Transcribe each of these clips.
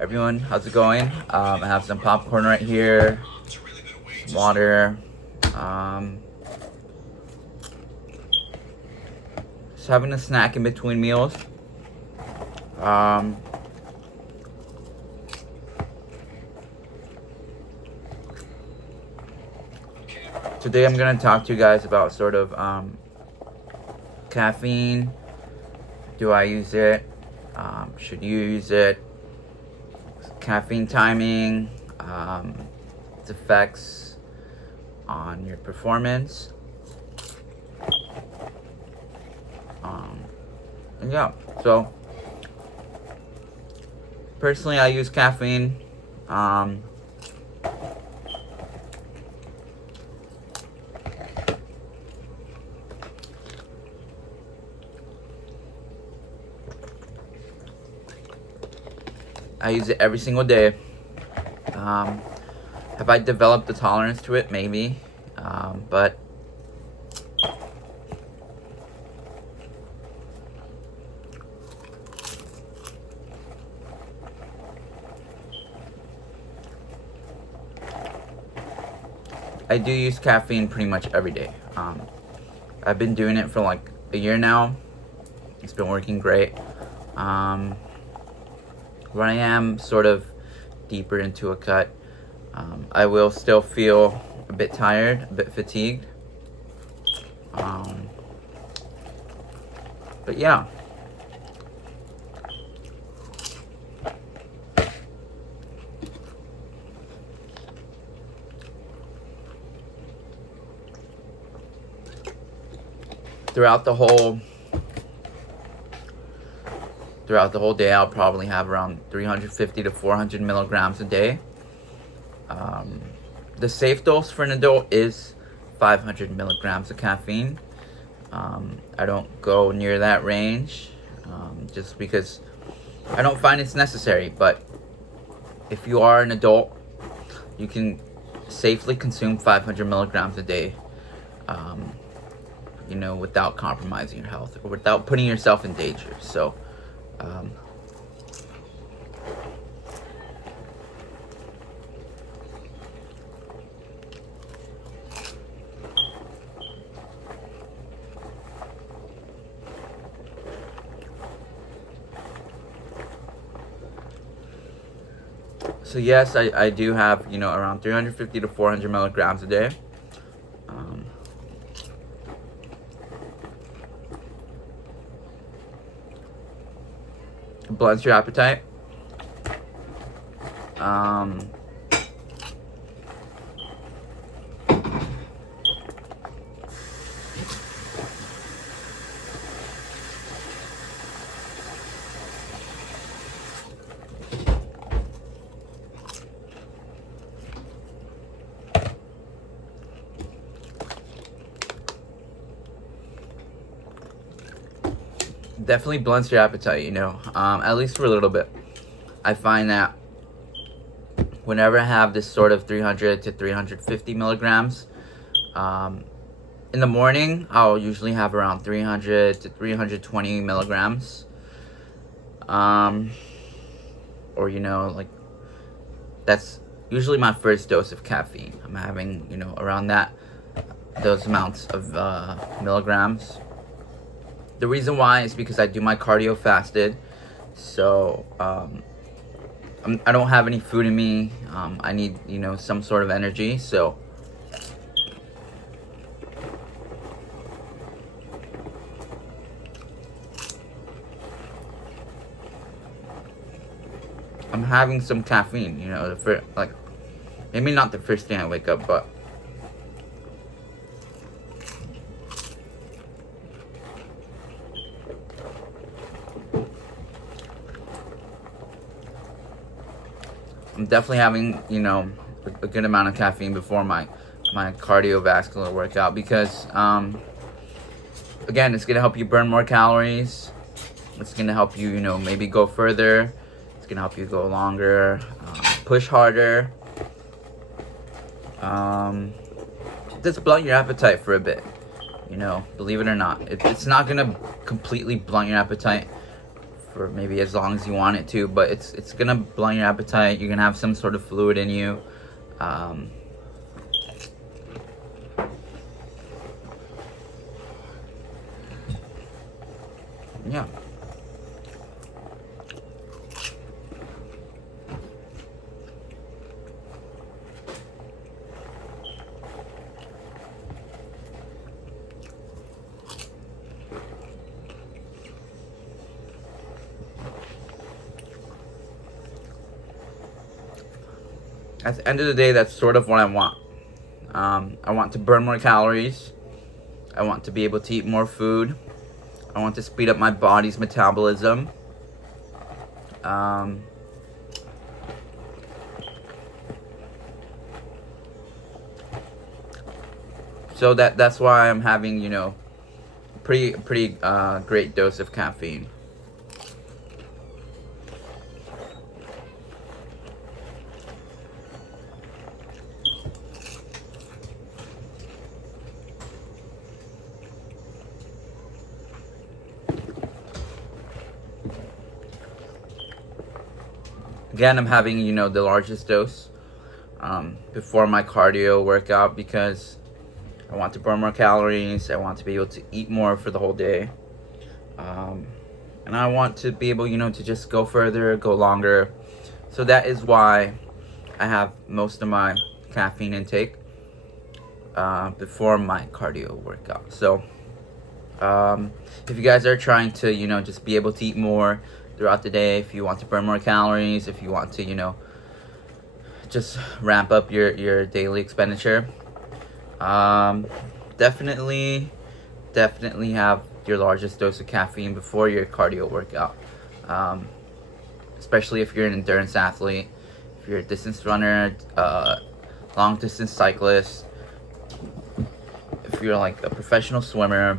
Everyone, how's it going? I have some popcorn right here, water, um, just having a snack in between meals. Um, Today I'm going to talk to you guys about sort of caffeine. Do I use it? Should you use it? Caffeine timing, its effects on your performance. And yeah, so personally I use caffeine. I use it every single day. Have I developed the tolerance to it? Maybe. But I do use caffeine pretty much every day. I've been doing it for like a year now. It's been working great. When I am sort of deeper into a cut, I will still feel a bit tired, a bit fatigued. But yeah. Throughout the whole day, I'll probably have around 350 to 400 milligrams a day. The safe dose for an adult is 500 milligrams of caffeine. I don't go near that range, just because I don't find it's necessary. But if you are an adult, you can safely consume 500 milligrams a day, without compromising your health or without putting yourself in danger. So, So yes, I do have, around 350 to 400 milligrams a day. It blunts your appetite. Definitely blunts your appetite, at least for a little bit. I find that whenever I have this sort of 300 to 350 milligrams, in the morning, I'll usually have around 300 to 320 milligrams. That's usually my first dose of caffeine. I'm having, around those amounts of milligrams. The reason why is because I do my cardio fasted, so I don't have any food in me. I need, some sort of energy, so I'm having some caffeine, maybe not the first thing I wake up, but I'm definitely having, a good amount of caffeine before my cardiovascular workout, because, again, it's going to help you burn more calories. It's going to help you, maybe go further. It's going to help you go longer, push harder. Just blunt your appetite for a bit, believe it or not. It's not going to completely blunt your appetite for maybe as long as you want it to, but it's gonna blunt your appetite. You're gonna have some sort of fluid in you. Yeah. At the end of the day, that's sort of what I want. I want to burn more calories. I want to be able to eat more food. I want to speed up my body's metabolism. So that's why I'm having, pretty great dose of caffeine. Again, I'm having, the largest dose before my cardio workout because I want to burn more calories. I want to be able to eat more for the whole day. And I want to be able, to just go further, go longer. So that is why I have most of my caffeine intake before my cardio workout. So if you guys are trying to, just be able to eat more throughout the day, if you want to burn more calories, if you want to, just ramp up your daily expenditure, definitely have your largest dose of caffeine before your cardio workout. Especially if you're an endurance athlete, if you're a distance runner, long distance cyclist, if you're like a professional swimmer,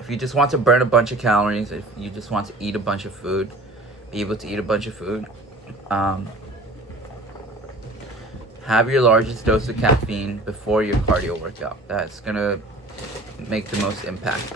if you just want to burn a bunch of calories, if you just want to eat a bunch of food, be able to eat a bunch of food, have your largest dose of caffeine before your cardio workout. That's gonna make the most impact.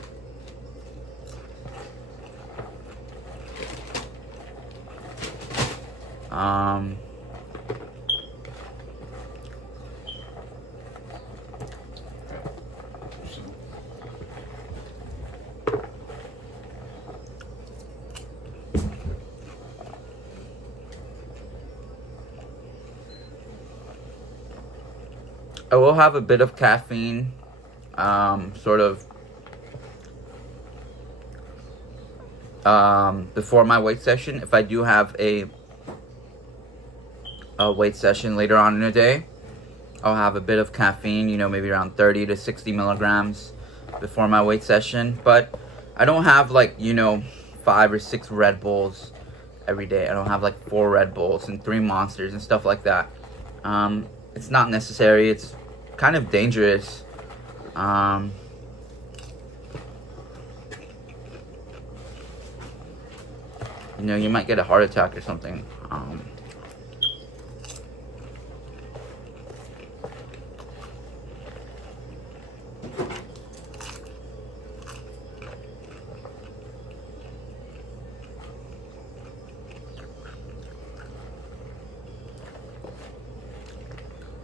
I will have a bit of caffeine, before my weight session. If I do have a weight session later on in the day, I'll have a bit of caffeine, maybe around 30 to 60 milligrams before my weight session. But I don't have 5 or 6 Red Bulls every day. I don't have 4 Red Bulls and 3 Monsters and stuff like that. It's not necessary. It's kind of dangerous. You might get a heart attack or something.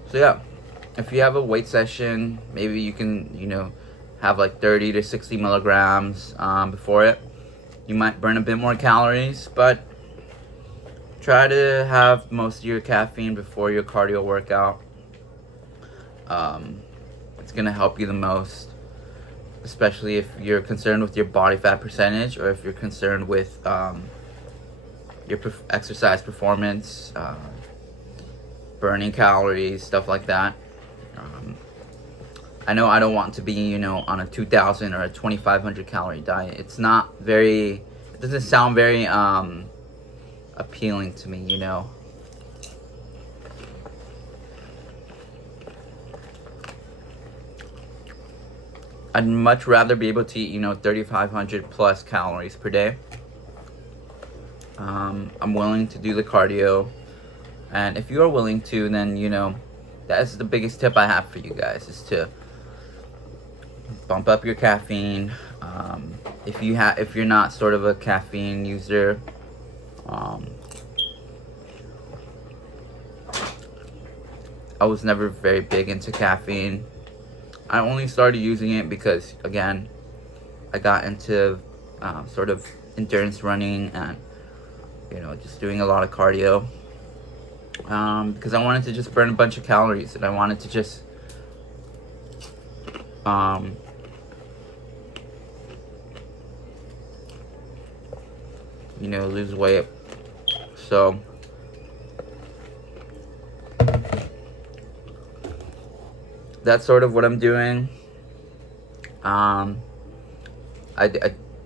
So yeah, if you have a weight session, maybe you can, have 30 to 60 milligrams before it. You might burn a bit more calories, but try to have most of your caffeine before your cardio workout. It's gonna help you the most, especially if you're concerned with your body fat percentage or if you're concerned with your exercise performance, burning calories, stuff like that. I know I don't want to be, on a 2,000 or a 2,500 calorie diet. It doesn't sound very appealing to me, I'd much rather be able to eat, 3,500 plus calories per day. I'm willing to do the cardio. And if you are willing to, then, that is the biggest tip I have for you guys, is to bump up your caffeine, if you're not sort of a caffeine user, I was never very big into caffeine. I only started using it because, again, I got into sort of endurance running and, just doing a lot of cardio. Because I wanted to just burn a bunch of calories, and I wanted to just lose weight. So that's sort of what I'm doing. I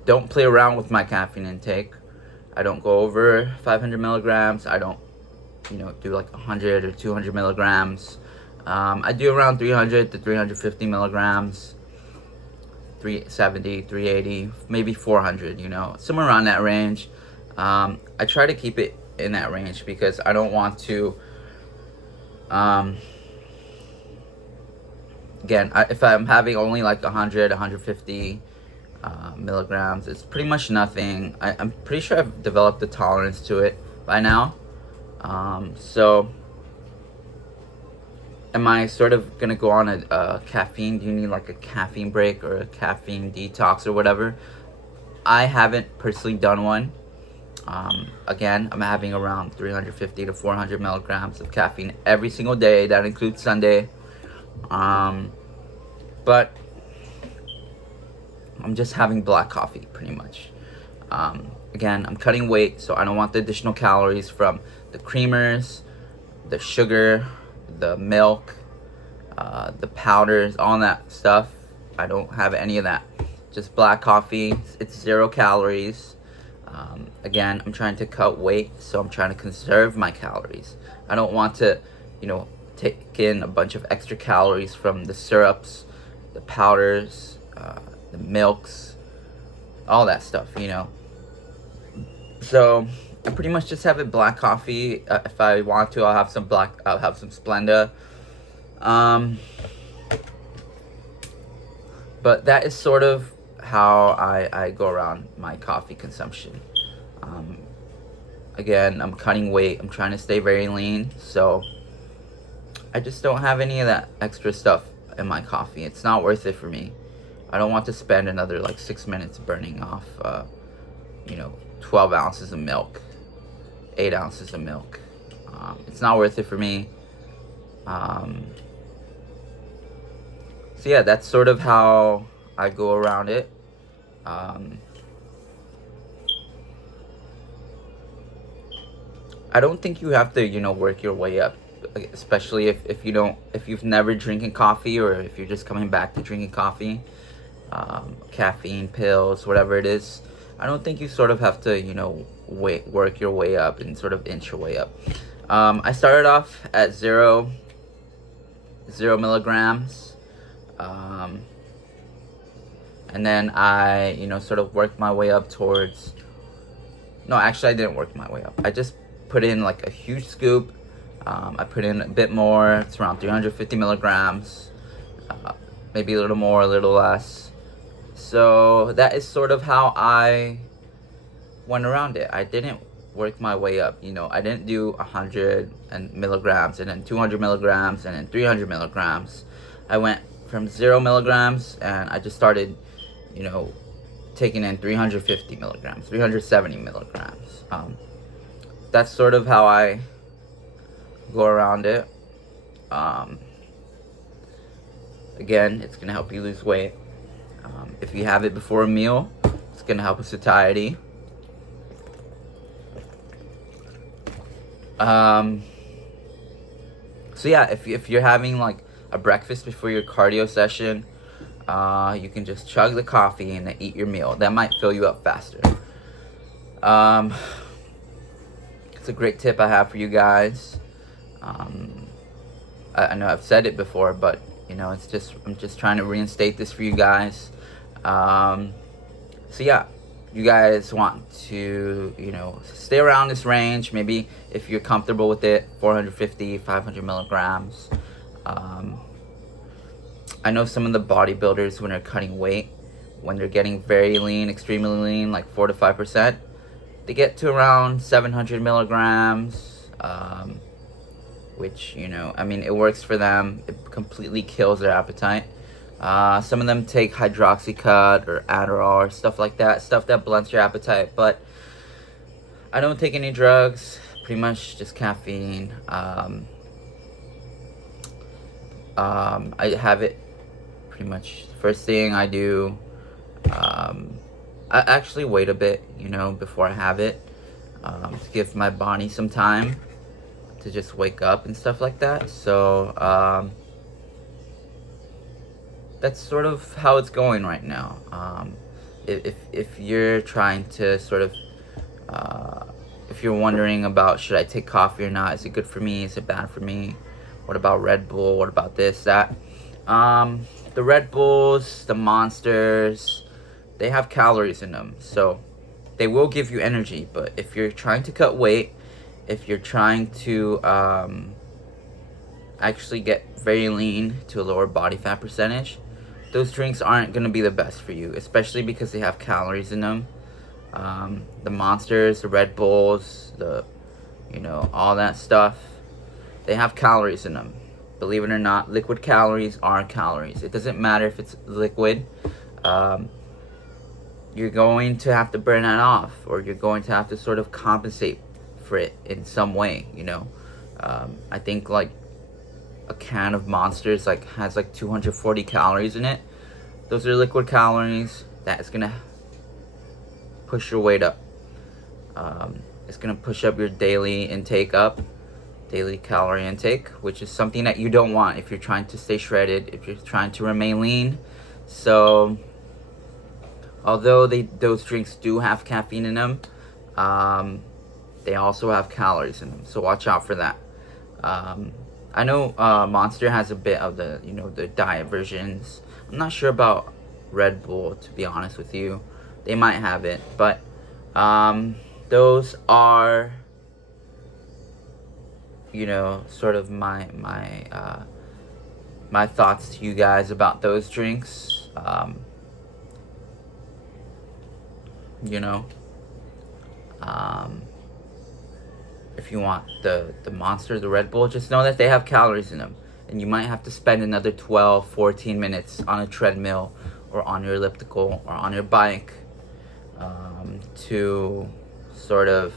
don't play around with my caffeine intake. I don't go over 500 milligrams. I don't, do like 100 or 200 milligrams. I do around 300 to 350 milligrams, 370, 380, maybe 400, somewhere around that range. I try to keep it in that range because I don't want to, again, if I'm having only like 100, 150 milligrams, it's pretty much nothing. I'm pretty sure I've developed a tolerance to it by now. So am I sort of gonna go on a caffeine? Do you need like a caffeine break or a caffeine detox or whatever? I haven't personally done one. Again, I'm having around 350 to 400 milligrams of caffeine every single day. That includes Sunday. But I'm just having black coffee pretty much. Again, I'm cutting weight, so I don't want the additional calories from the creamers, the sugar, the milk, the powders, all that stuff. I don't have any of that. Just black coffee. It's 0 calories. Again, I'm trying to cut weight, so I'm trying to conserve my calories. I don't want to, take in a bunch of extra calories from the syrups, the powders, the milks, all that stuff, So I pretty much just have it black coffee. If I want to, I'll have some Splenda. But that is sort of how I go around my coffee consumption. Again, I'm cutting weight. I'm trying to stay very lean, so I just don't have any of that extra stuff in my coffee. It's not worth it for me. I don't want to spend another like 6 minutes burning off, 12 ounces of milk, 8 ounces of milk. It's not worth it for me. So yeah, that's sort of how I go around it. I don't think you have to, work your way up, especially if you've never drinking coffee, or if you're just coming back to drinking coffee, caffeine pills, whatever it is. I don't think you sort of have to, work your way up and sort of inch your way up. I started off at 0 milligrams, and then I, sort of worked my way up towards. No, actually, I didn't work my way up. I just put in like a huge scoop. I put in a bit more. It's around 350 milligrams, maybe a little more, a little less. So that is sort of how I went around it. I didn't work my way up. I didn't do 100 milligrams and then 200 milligrams and then 300 milligrams. I went from 0 milligrams and I just started, taking in 350 milligrams, 370 milligrams. That's sort of how I go around it. Again, it's gonna help you lose weight. If you have it before a meal, it's gonna help with satiety. So yeah, if you're having like a breakfast before your cardio session, you can just chug the coffee and then eat your meal. That might fill you up faster. It's a great tip I have for you guys. I know I've said it before, but I'm just trying to reinstate this for you guys. So yeah, you guys want to stay around this range. Maybe if you're comfortable with it, 450, 500 milligrams. I know some of the bodybuilders, when they're cutting weight, when they're getting very lean, extremely lean, like 4 to 5%, they get to around 700 milligrams, which, you know, I mean, it works for them. It completely kills their appetite. Some of them take hydroxycut or Adderall or stuff like that, stuff that blunts your appetite. But I don't take any drugs, pretty much just caffeine. I have it pretty much first thing I do. I actually wait a bit, you know, before I have it, to give my body some time to just wake up and stuff like that. So that's sort of how it's going right now. If you're trying to sort of, if you're wondering about should I take coffee or not, is it good for me, is it bad for me, what about Red Bull, what about this, that, the Red Bulls, the Monsters, they have calories in them, so they will give you energy. But if you're trying to cut weight, if you're trying to actually get very lean to a lower body fat percentage, those drinks aren't going to be the best for you, especially because they have calories in them. The Monsters, the Red Bulls, the, you know, all that stuff, they have calories in them. Believe it or not, liquid calories are calories. It doesn't matter if it's liquid. You're going to have to burn that off, or you're going to have to sort of compensate for it in some way, you know. I think like a can of Monsters like has like 240 calories in it. Those are liquid calories. That is gonna push your weight up. It's gonna push up your daily calorie intake, which is something that you don't want if you're trying to stay shredded, if you're trying to remain lean. So although those drinks do have caffeine in them, they also have calories in them, so watch out for that. I know Monster has a bit of the, you know, the diet versions. I'm not sure about Red Bull, to be honest with you. They might have it, but those are, you know, sort of my thoughts to you guys about those drinks. You know, if you want the Monster, the Red Bull, just know that they have calories in them, and you might have to spend another 12-14 minutes on a treadmill or on your elliptical or on your bike to sort of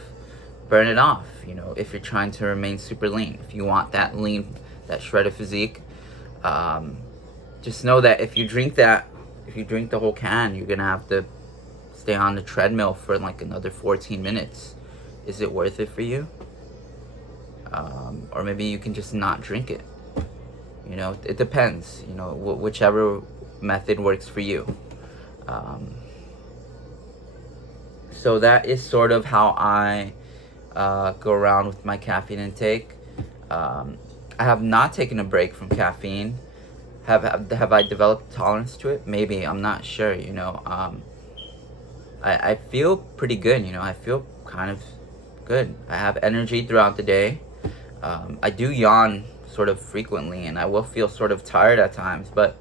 burn it off, you know, if you're trying to remain super lean. If you want that lean, that shredded physique, just know that if you drink the whole can, you're gonna have to stay on the treadmill for like another 14 minutes. Is it worth it for you? Or maybe you can just not drink it. You know, it depends, you know, whichever method works for you. So that is sort of how I go around with my caffeine intake. I have not taken a break from caffeine. Have I developed tolerance to it? Maybe, I'm not sure, you know. I feel pretty good, you know. I feel kind of good. I have energy throughout the day. I do yawn sort of frequently, and I will feel sort of tired at times, but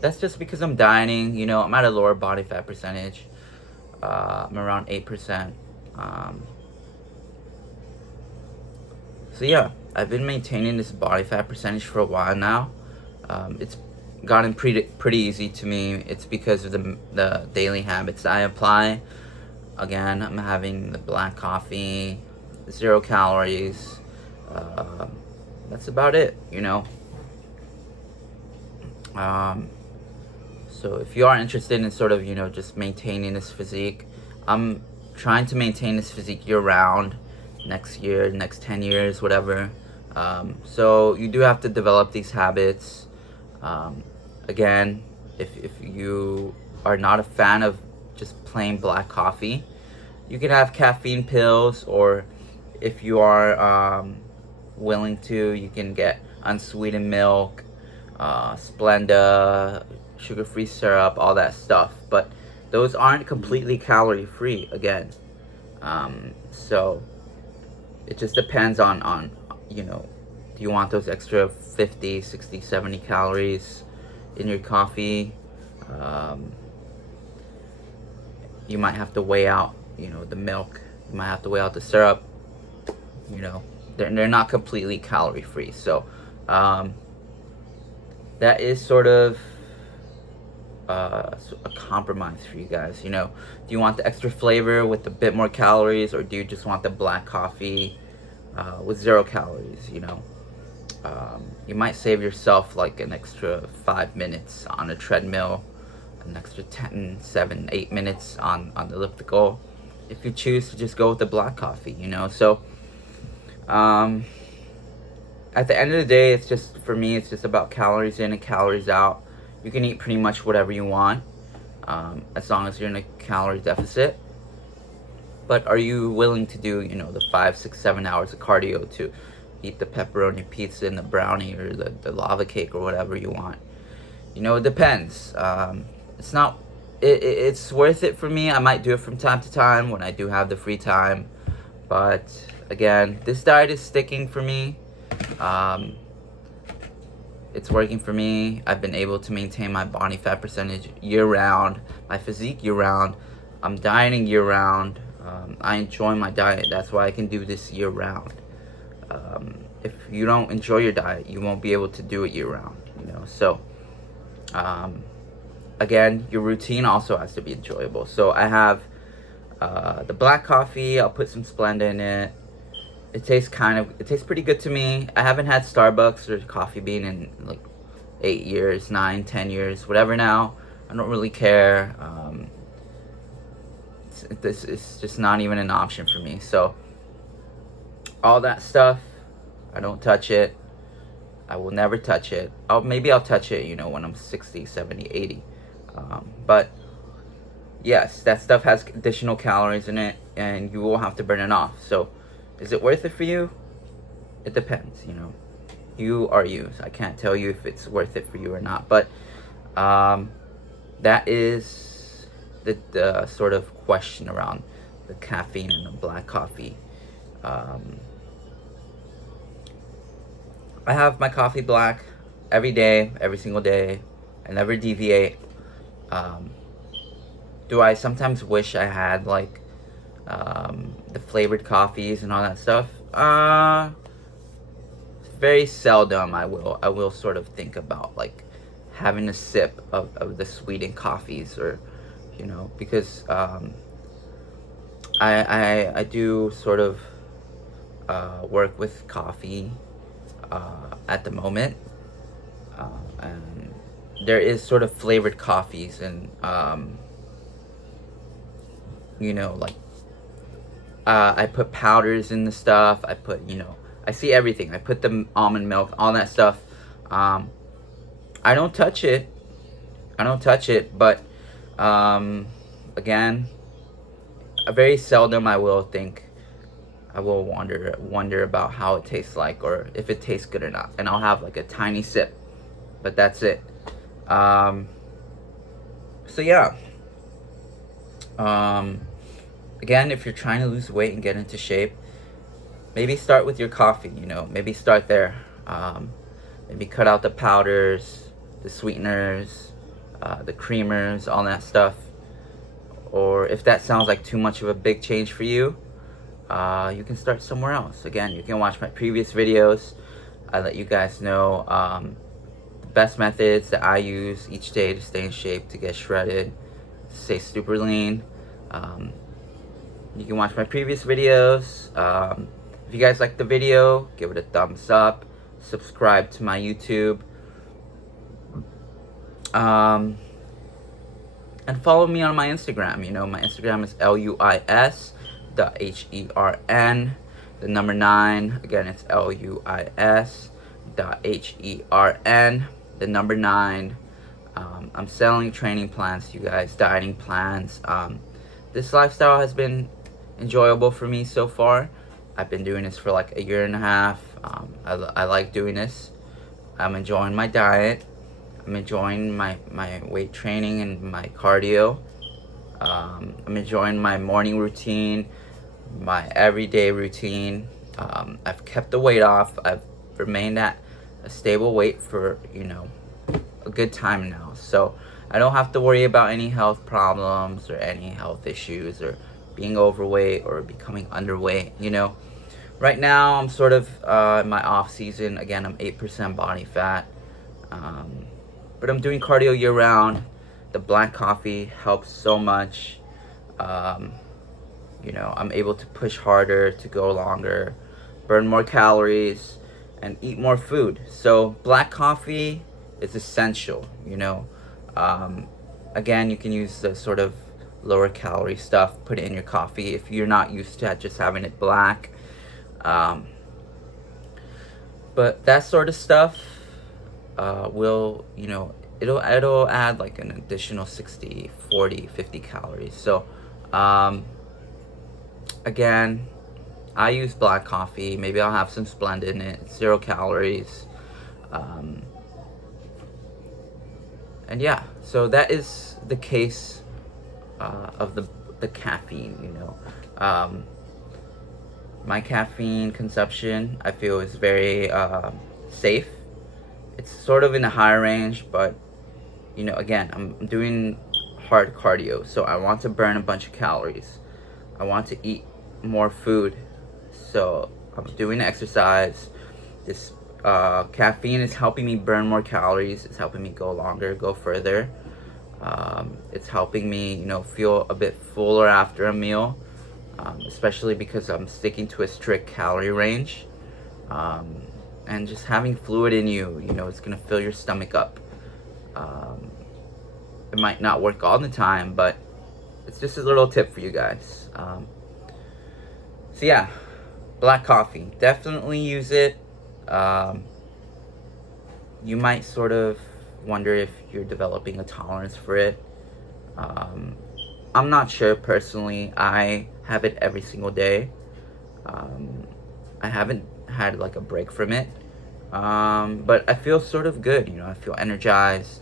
that's just because I'm dieting, you know. I'm at a lower body fat percentage. I'm around 8%. So yeah, I've been maintaining this body fat percentage for a while now. It's gotten pretty easy to me. It's because of the daily habits I apply. Again, I'm having the black coffee, 0 calories. That's about it, you know. So if you are interested in sort of, you know, just maintaining this physique, I'm trying to maintain this physique year round, next year, next 10 years, whatever. So you do have to develop these habits. Again, if you are not a fan of just plain black coffee, you can have caffeine pills, or if you are willing to, you can get unsweetened milk, Splenda, sugar-free syrup, all that stuff. But those aren't completely calorie-free, again. So it just depends on, you know, Do you want those extra 50, 60, 70 calories in your coffee? You might have to weigh out, the milk. You might have to weigh out the syrup. They're not completely calorie free. So that is sort of a compromise for you guys. Do you want the extra flavor with a bit more calories, or do you just want the black coffee with 0 calories? You might save yourself like an extra 5 minutes on a treadmill, an extra 10, 7, 8 minutes on the elliptical, if you choose to just go with the black coffee. So at the end of the day, it's just, for me, it's just about calories in and calories out. You can eat pretty much whatever you want, as long as you're in a calorie deficit. But are you willing to do, the 5, 6, 7 hours of cardio to eat the pepperoni pizza and the brownie or the lava cake or whatever you want? It depends. It's worth it for me. I might do it from time to time when I do have the free time. But again, this diet is sticking for me. It's working for me. I've been able to maintain my body fat percentage year-round, my physique year-round. I'm dieting year-round. I enjoy my diet. That's why I can do this year-round. If you don't enjoy your diet, you won't be able to do it year-round. So again, your routine also has to be enjoyable. So I have the black coffee. I'll put some Splenda in it. It tastes pretty good to me. I haven't had Starbucks or Coffee Bean in like 8 years, 9, 10 years, whatever now. I don't really care. This is just not even an option for me. So all that stuff, I don't touch it. I will never touch it. Maybe I'll touch it, when I'm 60, 70, 80. But yes, that stuff has additional calories in it, and you will have to burn it off. So is it worth it for you? It depends, You are you. So I can't tell you if it's worth it for you or not. But that is the sort of question around the caffeine in the black coffee. I have my coffee black every day, every single day. I never deviate. Do I sometimes wish I had like the flavored coffees and all that stuff? Very seldom I will sort of think about like having a sip of the sweetened coffees, or because I do sort of work with coffee at the moment, and there is sort of flavored coffees, and like I put powders in the stuff. I put I see everything. I put the almond milk, all that stuff. I don't touch it. But again, very seldom I will wonder about how it tastes like, or if it tastes good or not, and I'll have like a tiny sip, but that's it. So yeah. Again, if you're trying to lose weight and get into shape, maybe start with your coffee. Maybe start there. Maybe cut out the powders, the sweeteners, the creamers, all that stuff. Or if that sounds like too much of a big change for you, you can start somewhere else. Again, you can watch my previous videos. I let you guys know the best methods that I use each day to stay in shape, to get shredded, to stay super lean. You can watch my previous videos. If you guys like the video, give it a thumbs up. Subscribe to my YouTube. And follow me on my Instagram. My Instagram is LUIS.HERN. The number 9. Again, it's LUIS.HERN. The number 9. I'm selling training plans to you guys, dieting plans. This lifestyle has been enjoyable for me so far. I've been doing this for like a year and a half. I like doing this. I'm enjoying my diet. I'm enjoying my weight training and my cardio. I'm enjoying my morning routine, my everyday routine. I've kept the weight off. I've remained at a stable weight for, you know, a good time now. So I don't have to worry about any health problems or any health issues or being overweight or becoming underweight, you know. Right now I'm sort of in my off season. Again, I'm 8% body fat. But I'm doing cardio year round. The black coffee helps so much. You know, I'm able to push harder, to go longer, burn more calories, and eat more food. So black coffee is essential, you know. Again, you can use the sort of lower calorie stuff, put it in your coffee if you're not used to just having it black. But that sort of stuff will, you know, it'll add like an additional 60, 40, 50 calories. So again, I use black coffee. Maybe I'll have some Splenda in it. 0 calories. And yeah, so that is the case of the caffeine, you know. My caffeine consumption, I feel, is very safe. It's sort of in a higher range, but, you know, again, I'm doing hard cardio, so I want to burn a bunch of calories. I want to eat more food, so I'm doing exercise. This caffeine is helping me burn more calories. It's helping me go longer, go further. It's helping me, you know, feel a bit fuller after a meal, especially because I'm sticking to a strict calorie range. And just having fluid in you, you know, it's gonna fill your stomach up. It might not work all the time, but it's just a little tip for you guys. So yeah, black coffee, definitely use it. You might sort of wonder if you're developing a tolerance for it. I'm not sure personally. I have it every single day. I haven't had like a break from it, but I feel sort of good, you know. I feel energized.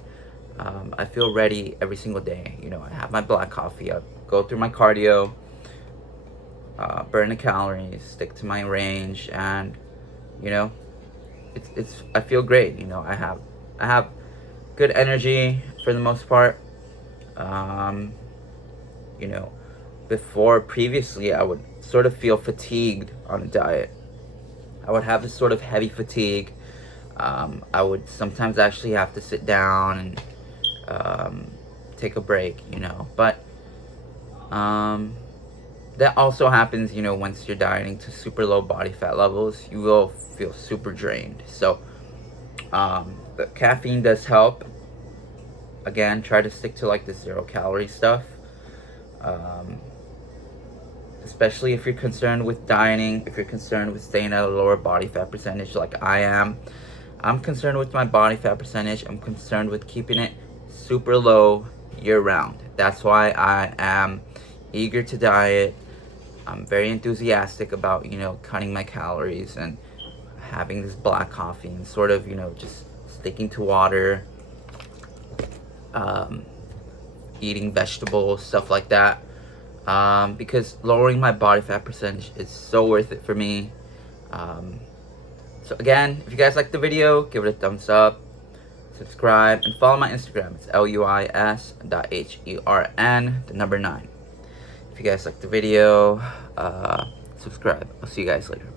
I feel ready every single day. You know, I have my black coffee, I go through my cardio, burn the calories, stick to my range, and, you know, it's I feel great. You know, I have good energy for the most part. You know, previously I would sort of feel fatigued on a diet. I would have this sort of heavy fatigue. I would sometimes actually have to sit down and take a break, you know. But that also happens, you know, once you're dieting to super low body fat levels. You will feel super drained. So the caffeine does help. Again, try to stick to like the 0 calorie stuff. Especially if you're concerned with dieting, if you're concerned with staying at a lower body fat percentage like I am. I'm concerned with my body fat percentage. I'm concerned with keeping it super low year round. That's why I am eager to diet. I'm very enthusiastic about, you know, cutting my calories and having this black coffee and sort of, you know, just sticking to water, eating vegetables, stuff like that. Because lowering my body fat percentage is so worth it for me. So again, if you guys like the video, give it a thumbs up, subscribe, and follow my Instagram. It's luis.hern, the number 9. If you guys like the video, subscribe. I'll see you guys later.